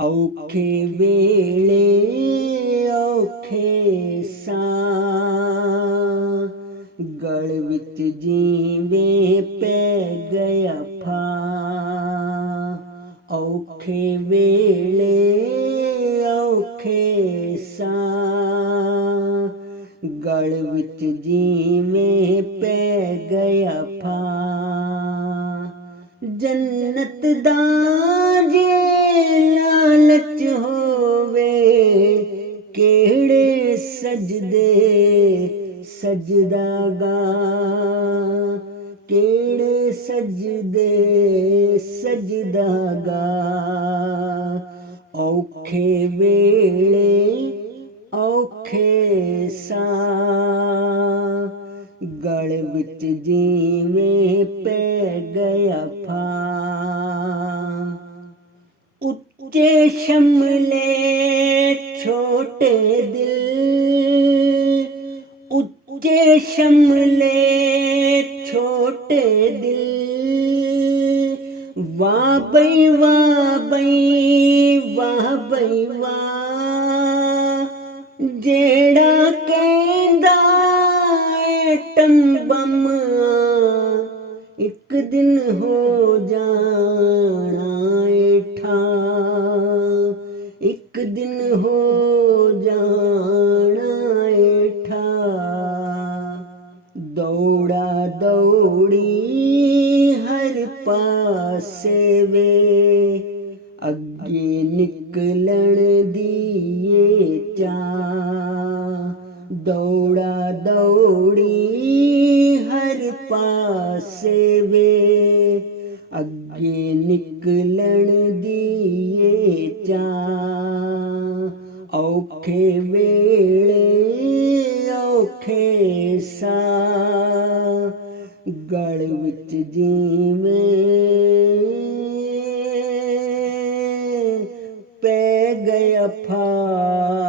औखे वेले औखे सां गल विच जीवे पै गया फां। औखे वेले औखे सां गल विच जीवे पै गया फां। जन्नत दा जे लालच होवे केड़े सजदे सजदा गा, केड़े सजदे सजदा गा। औखे वेले औखे सां गल विच जीवे पै गया फां। उच्चे शमले छोटे दिल, उच्चे शमले छोटे दिल। वाह बई वाह बई वाह बई वाह, जेड़ा कहंदा एटम बम एक दिन हो जाना ठा, एक दिन हो जाना ठा। दौड़ा दौड़ी हर पासे वे अगे निकलन दिए चाह। दौड़ा दौड़ी हर पासे वे अगे निकलन दिए चाह। औखे वेले औखे सां गल विच जीवे पै गया फां।